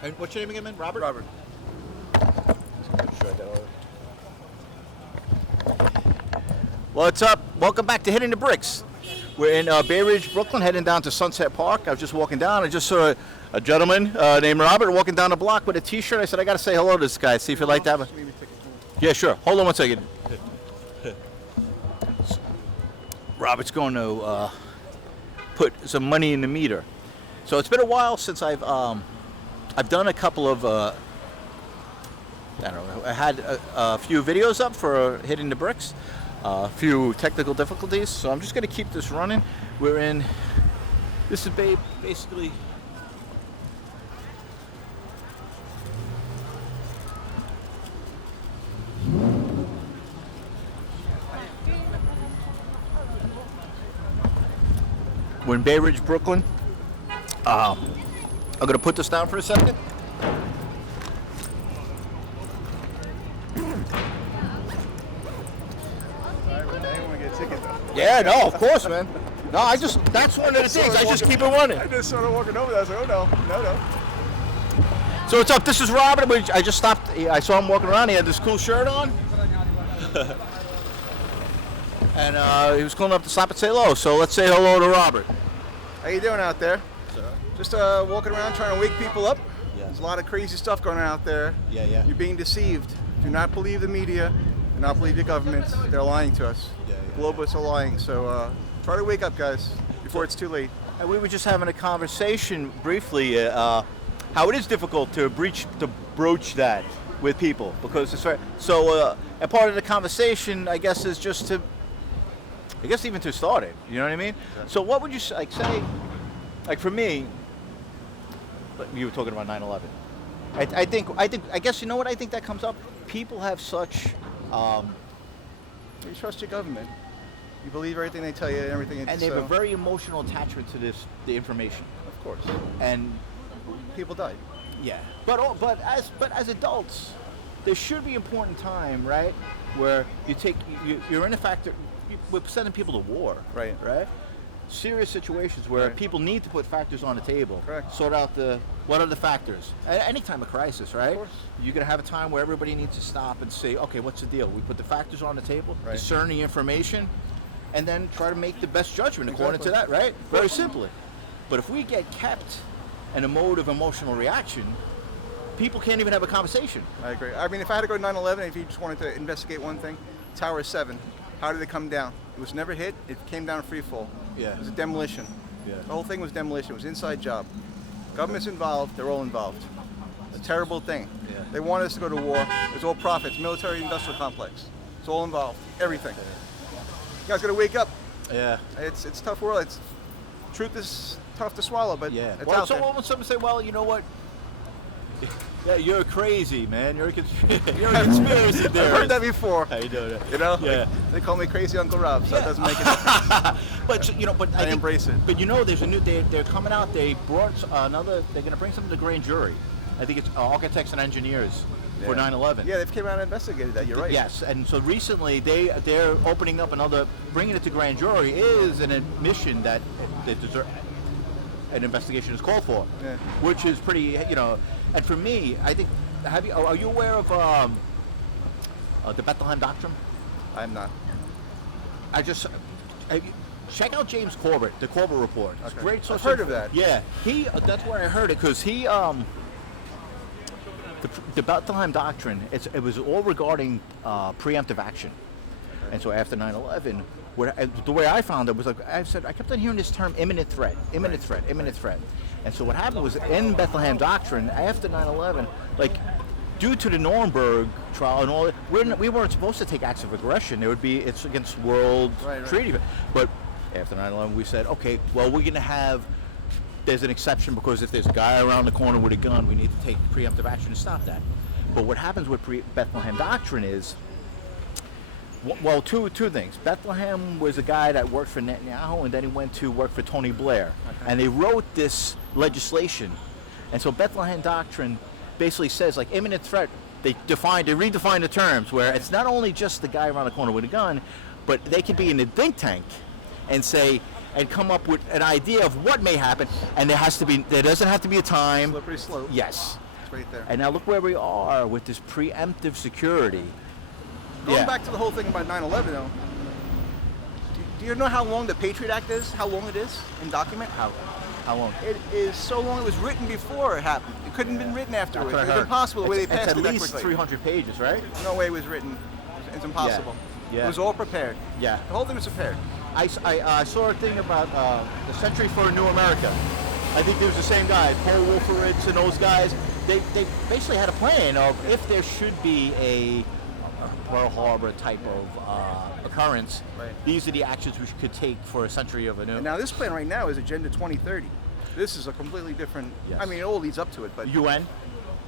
And what's your name again, man? Robert? Robert. What's up? Welcome back to Hitting the Bricks. We're in Bay Ridge, Brooklyn, heading down to Sunset Park. I was just walking down. I just saw a gentleman named Robert walking down the block with a T-shirt. I said, I got to say hello to this guy, see if he'd like to have a... Yeah, sure. Hold on one second. Robert's going to put some money in the meter. So it's been a while since I've done a couple of... I don't know. I had a few videos up for Hitting the Bricks. A few technical difficulties, so I'm just going to keep this running. We're in, this is basically, we're in Bay Ridge, Brooklyn. I'm going to put this down for a second. Yeah, no, of course, man. No, that's one of the things. I just keep it running. I just started walking over there. I was like, oh, no. So what's up? This is Robert. I just stopped. I saw him walking around. He had this cool shirt on. And he was calling up to stop and say hello. So let's say hello to Robert. How you doing out there? Just walking around trying to wake people up. Yeah. There's a lot of crazy stuff going on out there. Yeah. You're being deceived. Do not believe the media. Do not believe the government. They're lying to us. The globalists are lying. So try to wake up, guys, before it's too late. And we were just having a conversation briefly how it is difficult to broach that with people because it's right. So and part of the conversation, I guess, is just to, even to start it. You know what I mean? Okay. So what would you say? Like for me, you were talking about 9/11. I guess you know what I think that comes up. People have such. You trust your government. You believe everything they tell you and everything. And they have a very emotional attachment to the information. Of course. And people died. Yeah. But as adults, there should be important time, right, where you're in a factor. We're sending people to war. Right. Serious situations where people need to put factors on the table. Correct. Sort out what are the factors. At any time of crisis, right? Of course. You're going to have a time where everybody needs to stop and say, okay, what's the deal? We put the factors on the table, discern the information, and then try to make the best judgment according to that, right? Very simply. But if we get kept in a mode of emotional reaction, people can't even have a conversation. I agree. I mean, if I had to go to 9/11, if you just wanted to investigate one thing, Tower 7, how did it come down? It was never hit. It came down in free fall. Yeah. It was a demolition. Yeah. The whole thing was demolition. It was an inside job. Government's involved. They're all involved. It's a terrible thing. Yeah. They want us to go to war. It's all profits. Military-industrial complex. It's all involved. Everything. You guys got to wake up. Yeah. It's a tough world. Truth is tough to swallow, but it's out there. So when someone say, well, you know what? Yeah, you're crazy, man. You're a conspiracy theorist. I've heard that before. How you doing? You know? Yeah. They call me Crazy Uncle Rob, so it doesn't make a difference. But I embrace it. But there's a new. They're coming out. They brought another. They're going to bring something to the grand jury. I think it's architects and engineers for 9/11. Yeah, they've came out and investigated that. You're right. Yes, and so recently they're opening up bringing it to grand jury is an admission that an investigation is called for, which is pretty, And for me, I think, are you aware of the Bethlehem Doctrine? I'm not. Check out James Corbett, the Corbett Report. It's a great source. I've heard of that. Yeah, that's where I heard it because the Bethlehem Doctrine. It was all regarding preemptive action, and so after 9/11. The way I found it was like I kept on hearing this term imminent threat. And so what happened was in Bethlehem Doctrine after 9/11, due to the Nuremberg trial and all that, we weren't supposed to take acts of aggression. It's against world treaty. But after 9/11, we said, okay, well, we're going to there's an exception because if there's a guy around the corner with a gun, we need to take preemptive action to stop that. But what happens with Bethlehem Doctrine is, well, two things. Bethlehem was a guy that worked for Netanyahu, and then he went to work for Tony Blair. Okay. And they wrote this legislation. And so Bethlehem Doctrine basically says, imminent threat, they redefine the terms, where it's not only just the guy around the corner with a gun, but they could be in a think tank and come up with an idea of what may happen, and there doesn't have to be a time. Slippery slope. Yes. It's right there. And now look where we are with this preemptive security. Going Yeah. back to the whole thing about 9/11, though. Do you know how long the Patriot Act is? How long it is in document? How long? It is so long. It was written before it happened. It couldn't have been written afterwards. That's what I It's heard. impossible the way they It's passed at it that least quickly. 300 pages, right? No way it was written. It's impossible. Yeah. It was all prepared. Yeah. The whole thing was prepared. I saw a thing about the Century for a New America. I think it was the same guy, Paul Wolfowitz and those guys. They basically had a plan of if there should be a Pearl Harbor type of occurrence, Right. these are the actions we could take for a century of a new. And now this plan right now is Agenda 2030. This is a completely different. Yes. I mean, it all leads up to it, but UN?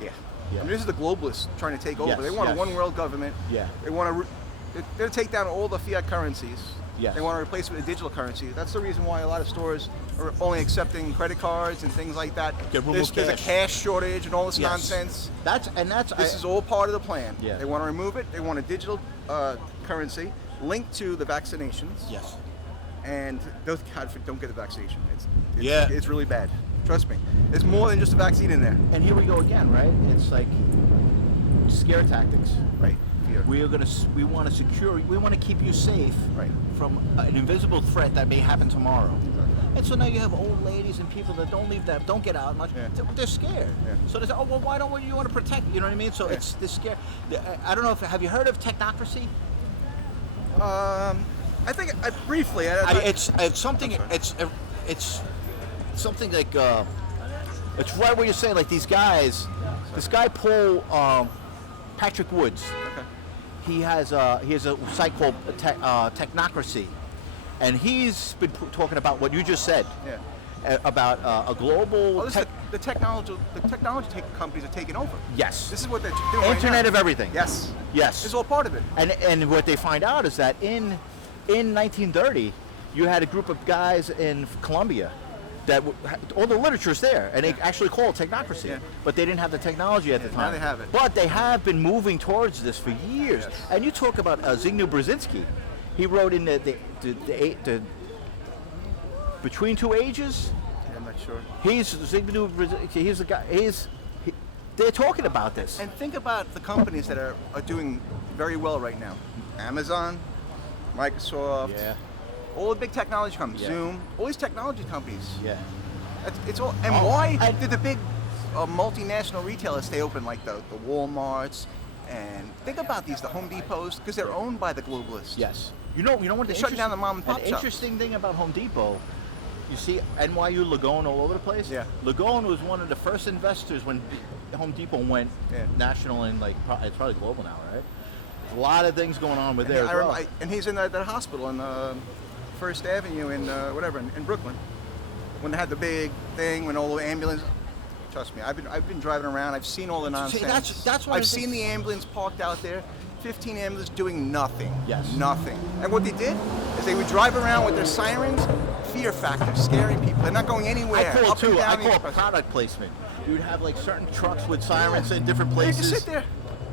yeah. Yeah. I mean, this is the globalists trying to take over. Yes, They want yes. a one world government. Yeah. They want to. They're going to take down all the fiat currencies. Yes. They want to replace it with a digital currency. That's the reason why a lot of stores are only accepting credit cards and things like that. Get remove There's a cash. cash shortage and all this Yes. nonsense. This is all part of the plan. Yeah. They want to remove it. They want a digital currency linked to the vaccinations. Yes. And those, God, don't get the vaccination. Yeah. It's really bad. Trust me. There's more than just a vaccine in there. And here we go again, right? It's like scare tactics. Right. Fear. We want to secure, we want to keep you safe Right. from an invisible threat that may happen tomorrow. And so now you have old ladies and people that don't get out much. Yeah. They're scared. Yeah. So they say, oh, well, why don't you want to protect? You know what I mean? So Yeah. it's this scare. I don't know if, have you heard of technocracy? I think briefly. It's something. I'm sorry. It's something like it's right where you're saying like these guys. This guy Paul Patrick Woods. Okay. He has a site called Technocracy, and he's been talking about what you just said. Yeah. About a global. Well, the technology companies are taking over. Yes. This is what they're doing right Internet now. of everything. Yes. Yes. This is all part of it. And what they find out is that in 1930, you had a group of guys in Colombia that all the literature's there, and they actually call it technocracy, Yeah. but they didn't have the technology at the now time. they have it. But they have been moving towards this for years. Yes. And you talk about Zygmunt Brzezinski. He wrote in the Between Two Ages. I'm not sure. He's Zygmunt Brzezinski. He's the guy. They're talking about this. And think about the companies that are doing very well right now. Amazon, Microsoft, Yeah. all the big technology companies, Yeah. Zoom, all these technology companies. Yeah. It's all. And Oh, why and- did the big multinational retailers stay open, like the Walmarts? And think about these, the Home Depots, because they're owned by the globalists. Yes. You know what? They're shutting down the mom and pop An shops. interesting thing about Home Depot, you see NYU Lagone all over the place. Yeah. Lagone was one of the first investors when Home Depot went Yeah. national and it's probably global now, right? There's a lot of things going on with And, there as well. and he's in that hospital in First Avenue in in Brooklyn. When they had the big thing, when all the ambulance. Trust me, I've been driving around. I've seen all the nonsense. that's why I've it's- seen the ambulance parked out there. 15 ambulances doing nothing. Yes. Nothing. And what they did is they would drive around with their sirens, fear factor, scaring people. They're not going anywhere. I call Up and too. I down call the- it product placement. You would have like certain trucks with sirens in different They places. just sit there.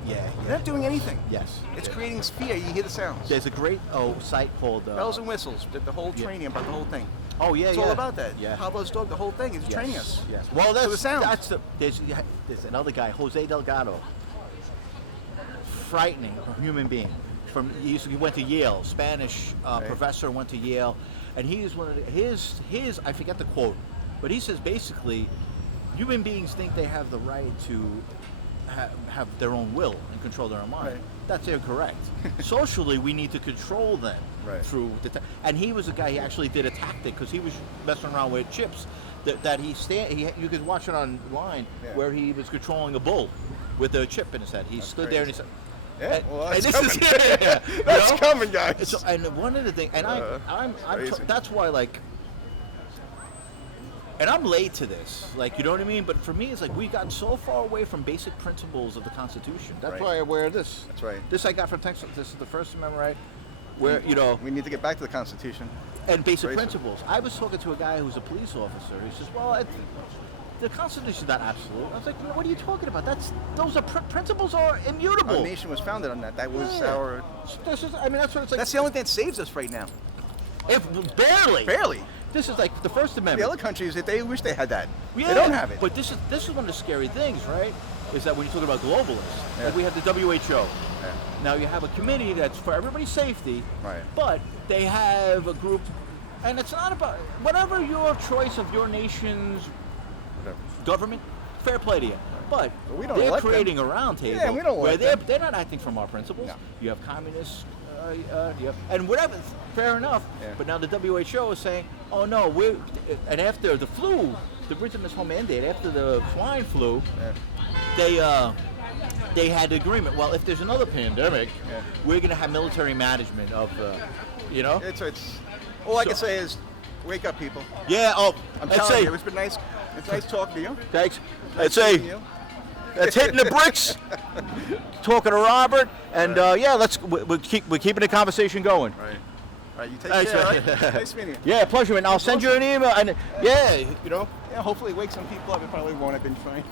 Yeah. They're not doing anything. Yes. It's creating fear. You hear the sounds. There's a great site called Bells and whistles. The whole Yeah. training about the whole thing. Oh yeah, It's yeah. all about that. Yeah. Pablo's dog. The whole thing is training us. Yes. Well, that's the sounds. there's another guy, Jose Delgado. Frightening human being. He went to Yale, Spanish professor, went to Yale, and he's one of his I forget the quote, but he says basically, human beings think they have the right to have their own will and control their own mind. Right. That's incorrect. Socially, we need to control them Right. through and he was a guy. He actually did a tactic because he was messing around with chips that you could watch it online Yeah. where he was controlling a bull with a chip in his head. He stood there and he said. Yeah, well, that's and coming. you That's know? coming, guys. So, and one of the things, and I'm crazy. that's why and I'm late to this, you know what I mean. But for me, it's like we've gotten so far away from basic principles of the Constitution. That's Right. why I wear this. That's right. This I got from Texas. This is the First Amendment, right? Where We need to get back to the Constitution. and basic Crazy. principles. I was talking to a guy who's a police officer. He says, "Well, the Constitution is not absolute." I was like, "What are you talking about? Those are principles are immutable." Our nation was founded on that. That was Yeah. our. This is, I mean, that's what it's like. That's the only thing that saves us right now. If barely. Barely. This is like the First The Amendment. other countries, they wish they had that. Yeah, They don't have it. But this is one of the scary things, right? is that when you talk about globalists, like we have the WHO. Yeah. Now you have a committee that's for everybody's safety, Right. but they have a group, and it's not about whatever your choice of your nation's Whatever. government. Fair play to you, but But we don't they're elect them. creating a roundtable Yeah, we don't where elect they're not acting from our principles. No. You have communists, and whatever. Fair enough. Yeah. But now the WHO is saying, oh no, and after the flu, the reason this whole mandate after the swine flu, they had agreement. Well, if there's another pandemic, Yeah. we're going to have military management of the, It's all I So- can say is, wake up, people. Yeah. Oh, I'm let's telling say you, it's been nice. It's nice talking to you. thanks. Nice Let's say. meeting you. That's hitting the bricks. Talking to Robert, and we're keeping the conversation going. Right. All right. You take Thanks, care. man. Right? Nice meeting you. Yeah, pleasure, man. I'll send you an email, and Yeah. Hopefully wake some people up. It probably won't. I've been trying.